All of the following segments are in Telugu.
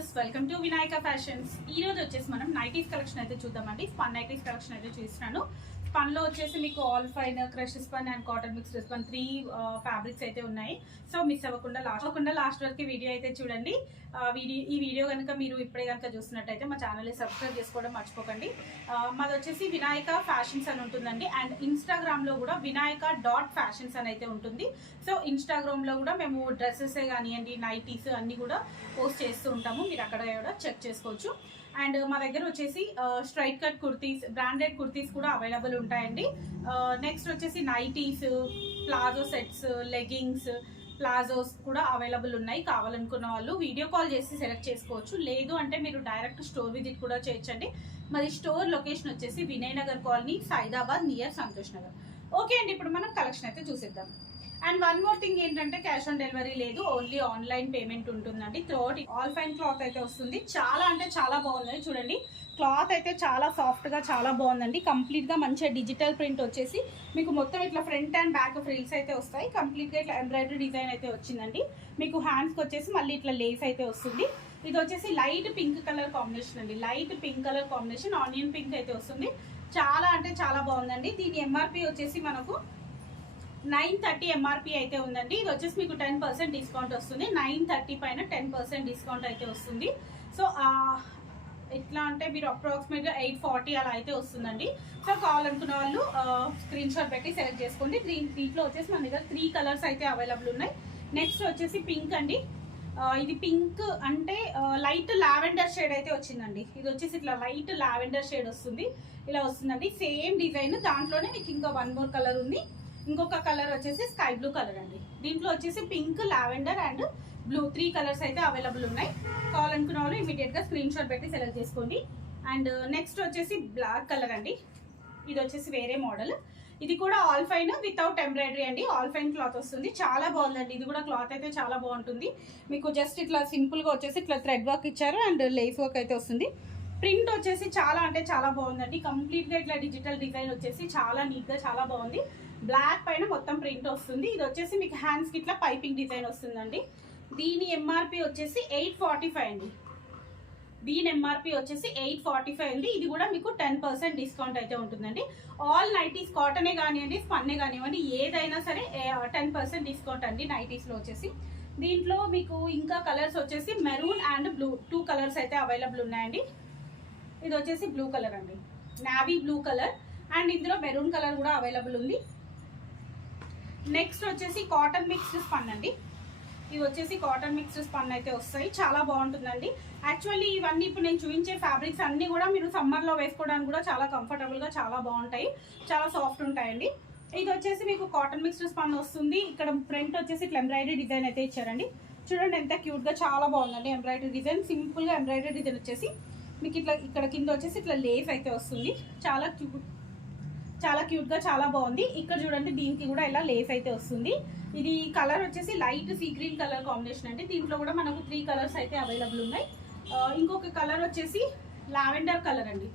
Viewers, welcome to Vinayaka fashions. ఈ రోజు వచ్చేసి మనం నైటీస్ కలెక్షన్ అయితే చూద్దామండి. స్పన్ నైటీస్ కలెక్షన్ అయితే చూస్తున్నాను. స్పన్ లో వచ్చేసి మీకు all fine, crush spun and cotton mixed spun 3 fabrics అయితే ఉన్నాయి. సో మిస్ అవ్వకుండా లాస్ట్ వరకు వీడియో అయితే చూడండి. ఈ వీడియో కనుక మీరు ఇప్పుడే కనుక చూస్తున్నట్టయితే మా ఛానల్ని సబ్స్క్రైబ్ చేసుకోవడం మర్చిపోకండి. మాది వచ్చేసి వినాయక ఫ్యాషన్స్ అని ఉంటుందండి. అండ్ ఇన్స్టాగ్రామ్లో కూడా vinyaka.fashions అని అయితే ఉంటుంది. సో ఇన్స్టాగ్రామ్లో కూడా మేము డ్రెస్సెస్ కానివ్వండి, నైటీస్ అన్నీ కూడా పోస్ట్ చేస్తూ ఉంటాము. మీరు అక్కడ కూడా చెక్ చేసుకోవచ్చు. అండ్ మా దగ్గర వచ్చేసి straight cut kurtis, branded kurtis కూడా అవైలబుల్ ఉంటాయండి. నెక్స్ట్ వచ్చేసి nighties, palazzo sets, leggings, palazzos కూడా అవైలబుల్ ఉన్నాయి. కావాలనుకున్న వాళ్ళు వీడియో కాల్ చేసి సెలెక్ట్ చేసుకోవచ్చు. లేదు అంటే మీరు డైరెక్ట్ స్టోర్ విజిట్ కూడా చేయొచ్చండి. మరి స్టోర్ లొకేషన్ వచ్చేసి Vinayanagar colony, Saidabad, near Santosh Nagar. Okay అండి, ఇప్పుడు మనం కలెక్షన్ అయితే చూసేద్దాం. అండ్ వన్ మోర్ థింగ్ ఏంటంటే క్యాష్ ఆన్ డెలివరీ లేదు, ఓన్లీ ఆన్లైన్ పేమెంట్ ఉంటుందండి. త్రోట్ ఆల్ ఫైన్ క్లాత్ అయితే వస్తుంది. చాలా అంటే చాలా బాగుందండి. చూడండి, క్లాత్ అయితే చాలా సాఫ్ట్గా చాలా బాగుందండి. కంప్లీట్గా మంచిగా డిజిటల్ ప్రింట్ వచ్చేసి మీకు మొత్తం ఇట్లా ఫ్రంట్ అండ్ బ్యాక్ ఫ్రిల్స్ అయితే వస్తాయి. కంప్లీట్గా ఇట్లా ఎంబ్రాయిడరీ డిజైన్ అయితే వచ్చిందండి. మీకు హ్యాండ్స్కి వచ్చేసి మళ్ళీ ఇట్లా లేస్ అయితే వస్తుంది. ఇది వచ్చేసి లైట్ పింక్ కలర్ కాంబినేషన్ అండి. Light pink colour combination, onion pink అయితే వస్తుంది. చాలా అంటే చాలా బాగుందండి. దీని ఎంఆర్పి వచ్చేసి మనకు 930 ఎంఆర్పి అయితే ఉందండి. ఇది వచ్చేసి మీకు 10% డిస్కౌంట్ వస్తుంది. 930 పైన 10% డిస్కౌంట్ అయితే వస్తుంది. సో ఎట్లా అంటే మీరు అప్రాక్సిమేట్గా 840 అలా అయితే వస్తుందండి. సో కావాలనుకున్న వాళ్ళు స్క్రీన్ షాట్ పెట్టి సెలెక్ట్ చేసుకోండి. దీంట్లో వచ్చేసి మన దగ్గర 3 కలర్స్ అయితే అవైలబుల్ ఉన్నాయి. నెక్స్ట్ వచ్చేసి పింక్ అండి. ఇది పింక్ అంటే లైట్ లావెండర్ షేడ్ అయితే వచ్చిందండి. ఇది వచ్చేసి ఇట్లా లైట్ లావెండర్ షేడ్ వస్తుంది. ఇలా వస్తుందండి. సేమ్ డిజైన్, దాంట్లోనే మీకు ఇంకా 1 మోర్ కలర్ ఉంది. ఇంకొక కలర్ వచ్చేసి స్కై బ్లూ కలర్ అండి. దీంట్లో వచ్చేసి pink, lavender and blue 3 colours అయితే అవైలబుల్ ఉన్నాయి. కావాలనుకున్న వాళ్ళు ఇమీడియట్గా స్క్రీన్ షాట్ పెట్టి సెలెక్ట్ చేసుకోండి. అండ్ నెక్స్ట్ వచ్చేసి బ్లాక్ కలర్ అండి. ఇది వచ్చేసి వేరే మోడల్. ఇది కూడా ఆల్ ఫైన్ వితౌట్ ఎంబ్రాయిడరీ అండి. ఆల్ ఫైన్ క్లాత్ వస్తుంది. చాలా బాగుందండి. ఇది కూడా క్లాత్ అయితే చాలా బాగుంటుంది. మీకు జస్ట్ ఇట్లా సింపుల్గా వచ్చేసి ఇట్లా థ్రెడ్ వర్క్ ఇచ్చారు అండ్ లేస్ వర్క్ అయితే వస్తుంది. ప్రింట్ వచ్చేసి చాలా అంటే చాలా బాగుందండి. కంప్లీట్గా ఇట్లా డిజిటల్ డిజైన్ వచ్చేసి చాలా నీట్గా చాలా బాగుంది. బ్లాక్ పైన మొత్తం ప్రింట్ వస్తుంది. ఇది వచ్చేసి మీకు హ్యాండ్స్కి ఇట్లా పైపింగ్ డిజైన్ వస్తుందండి. దీని ఎంఆర్పి వచ్చేసి 845 అండి. దీని ఎంఆర్పి వచ్చేసి 845 ఉంది. ఇది కూడా మీకు 10% డిస్కౌంట్ అయితే ఉంటుందండి. ఆల్ నైటీస్, కాటనే కానివ్వండి, స్పన్నే కానివ్వండి, ఏదైనా సరే 10% డిస్కౌంట్ అండి నైటీస్లో వచ్చేసి. దీంట్లో మీకు ఇంకా కలర్స్ వచ్చేసి మెరూన్ అండ్ బ్లూ 2 కలర్స్ అయితే అవైలబుల్ ఉన్నాయండి. ఇది వచ్చేసి బ్లూ కలర్ అండి, నావీ బ్లూ కలర్. అండ్ ఇందులో మెరూన్ కలర్ కూడా అవైలబుల్ ఉంది. నెక్స్ట్ వచ్చేసి కాటన్ మిక్స్డ్ స్పన్ అండి. ఇవి వచ్చేసి కాటన్ మిక్స్డ్ స్పన్ అయితే వస్తాయి. చాలా బాగుంటుందండి. యాక్చువల్లీ ఇవన్నీ ఇప్పుడు నేను చూపించే ఫ్యాబ్రిక్స్ అన్నీ కూడా మీరు సమ్మర్లో వేసుకోవడానికి కూడా చాలా కంఫర్టబుల్గా చాలా బాగుంటాయి. చాలా సాఫ్ట్ ఉంటాయండి. ఇది వచ్చేసి మీకు కాటన్ మిక్స్డ్ స్పన్ వస్తుంది. ఇక్కడ ఫ్రంట్ వచ్చేసి ఇట్లా ఎంబ్రాయిడరీ డిజైన్ అయితే ఇచ్చారండి. చూడండి ఎంత క్యూట్గా చాలా బాగుందండి. ఎంబ్రాయిడరీ డిజైన్, సింపుల్గా ఎంబ్రాయిడరీ డిజైన్ వచ్చేసి మీకు ఇట్లా ఇక్కడ కింద వచ్చేసి ఇట్లా లేస్ అయితే వస్తుంది. చాలా క్యూట్గా చాలా బాగుంది. ఇక్కడ చూడండి, దీనికి కూడా ఇలా లేస్ అయితే వస్తుంది. ఇది కలర్ వచ్చేసి light sea green colour combination అండి. దీంట్లో కూడా మనకు 3 కలర్స్ అయితే అవైలబుల్ ఉన్నాయి. ఇంకొక కలర్ వచ్చేసి లావెండర్ కలర్ అండి.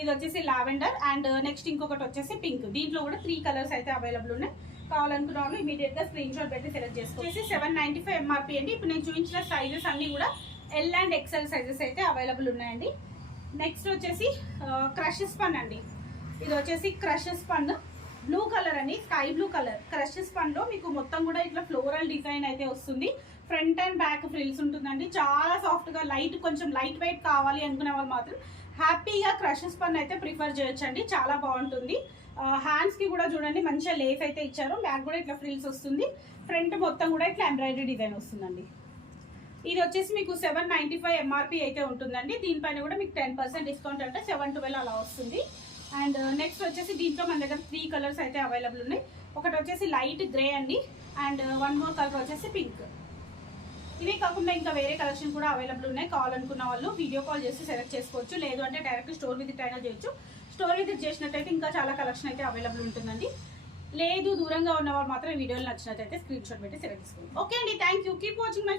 ఇది వచ్చేసి లావెండర్ అండ్ నెక్స్ట్ ఇంకొకటి వచ్చేసి పింక్. దీంట్లో కూడా 3 కలర్స్ అయితే అవైలబుల్ ఉన్నాయి. కావాలనుకున్న వాళ్ళు ఇమీడియట్గా స్క్రీన్ షాట్ పెట్టి సెలెక్ట్ చేసుకోవచ్చు. 795 ఎంఆర్పి అండి. ఇప్పుడు నేను చూపించిన సైజెస్ అన్నీ కూడా ఎల్ అండ్ ఎక్సెల్ సైజెస్ అయితే అవైలబుల్ ఉన్నాయండి. నెక్స్ట్ వచ్చేసి క్రష్ స్పన్ అండి. ఇది వచ్చేసి క్రష్ స్పన్ బ్లూ కలర్ అని, sky blue colour. Crush spun లో మీకు మొత్తం కూడా ఇట్లా ఫ్లోరల్ డిజైన్ అయితే వస్తుంది. ఫ్రంట్ అండ్ బ్యాక్ ఫ్రిల్స్ ఉంటుందండి. చాలా సాఫ్ట్ గా కొంచెం లైట్ వెయిట్ కావాలి అనుకునే వాళ్ళు మాత్రం హ్యాపీగా క్రష్ స్పన్ అయితే ప్రిఫర్ చేయొచ్చండి. చాలా బాగుంటుంది. హ్యాండ్స్ కి కూడా చూడండి మంచిగా లేస్ అయితే ఇచ్చారు. బ్యాక్ కూడా ఇట్లా ఫ్రిల్స్ వస్తుంది. ఫ్రంట్ మొత్తం కూడా ఇట్లా ఎంబ్రాయిడరీ డిజైన్ వస్తుందండి. ఇది వచ్చేసి మీకు 795 ఎంఆర్పి అయితే ఉంటుందండి. దీనిపైన కూడా మీకు 10% డిస్కౌంట్ అంటే 712 అలా వస్తుంది. అండ్ నెక్స్ట్ వచ్చేసి దీంట్లో మన దగ్గర 3 కలర్స్ అయితే అవైలబుల్ ఉన్నాయి. ఒకటి వచ్చేసి లైట్ గ్రే అండి అండ్ 1 మోర్ కలర్ వచ్చేసి పింక్. ఇవే కాకుండా ఇంకా వేరే కలెక్షన్ కూడా అవైలబుల్ ఉన్నాయి. కావాలనుకున్న వాళ్ళు వీడియో కాల్ చేసి సెలెక్ట్ చేసుకోవచ్చు. లేదు అంటే డైరెక్ట్ స్టోర్ విజిట్ అయినా చేయొచ్చు. స్టోర్ విజిట్ చేసినట్టయితే ఇంకా చాలా కలెక్షన్ అయితే అవైలబుల్ ఉంటుందండి. లేదు దూరంగా ఉన్న వాళ్ళు మాత్రం వీడియోలు నచ్చినట్టయితే స్క్రీన్ షాట్ పెట్టి సెలెక్ట్ చేసుకోండి. ఓకే అండి, thank you. Keep watching my